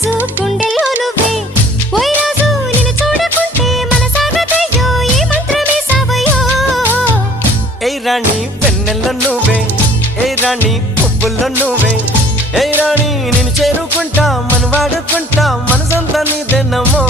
రాజు గుండెల్లో నువ్వే ఓయ్ రాజు నిన్ను చూడకుంటే మనసాగదయ్యో ఈ మంత్రమే సావయ్యో ఏయ్ రాణి వెన్నెల్లో నువ్వే ఏయ్ రాణి పువ్వుల్లో నువ్వే ఏయ్ రాణి నిన్ను చేరుకుంటా మన వాడుకుంటా మనసంతా నీదేనమ్మో